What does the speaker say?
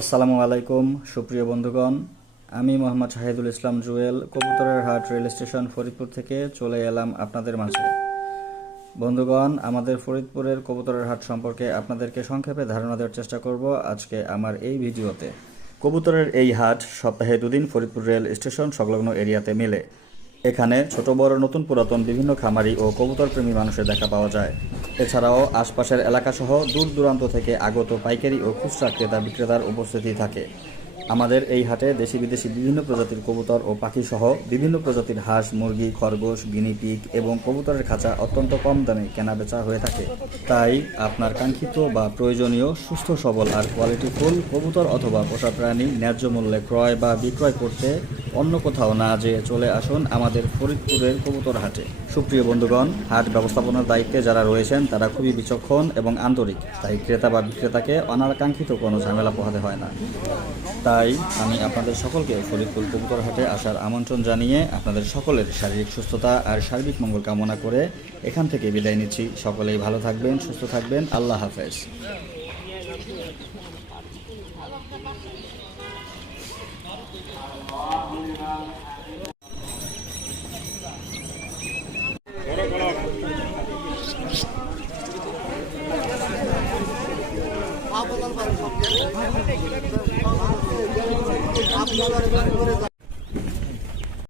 আসসালামু আলাইকুম সুপ্রিয় বন্ধুগণ, আমি মোহাম্মদ শাহিদুল ইসলাম জুয়েল কবুতরের হাট রেল স্টেশন ফরিদপুর থেকে চলে এলাম আপনাদের মাঝে। বন্ধুগণ, আমাদের ফরিদপুরের কবুতরের হাট সম্পর্কে আপনাদেরকে সংক্ষেপে ধারণা দেওয়ার চেষ্টা করব আজকে আমার এই ভিডিওতে। কবুতরের এই হাট সপ্তাহে দুদিন ফরিদপুর রেল স্টেশন সংলগ্ন এরিয়াতে মেলে। এখানে ছোট বড় নতুন পুরাতন বিভিন্ন খামারি ও কবুতর প্রেমী মানুষের দেখা পাওয়া যায়। এছাড়াও আশপাশের এলাকাসহ দূর দূরান্ত থেকে আগত পাইকারি ও খুচরা ক্রেতা বিক্রেতার উপস্থিতি থাকে। আমাদের এই হাটে দেশি বিদেশি বিভিন্ন প্রজাতির কবুতর ও পাখি সহ বিভিন্ন প্রজাতির হাঁস, মুরগি, খরগোশ, গিনিপিগ এবং কবুতরের খাঁচা অত্যন্ত কম দামে কেনাবেচা হয়ে থাকে। তাই আপনার কাঙ্ক্ষিত বা প্রয়োজনীয় সুস্থ সবল আর কোয়ালিটিফুল কবুতর অথবা পোষা প্রাণী ন্যায্য মূল্যে ক্রয় বা বিক্রয় করতে অন্য কোথাও না যেয়ে চলে আসুন আমাদের ফরিদপুরের কবুতর হাটে। সুপ্রিয় বন্ধুগণ, হাট ব্যবস্থাপনার দায়িত্বে যারা রয়েছেন তারা খুবই বিচক্ষণ এবং আন্তরিক, তাই ক্রেতা বা বিক্রেতাকে অনাকাঙ্ক্ষিত কোনো ঝামেলা পোহাতে হয় না। তাই আমি আপনাদের সকলকে ফরিদপুর কবুতর হাটে আসার আমন্ত্রণ জানিয়ে আপনাদের সকলের শারীরিক সুস্থতা আর সার্বিক মঙ্গল কামনা করে এখান থেকে বিদায় নিচ্ছি। সকলেই ভালো থাকবেন, সুস্থ থাকবেন। আল্লাহ হাফেজ।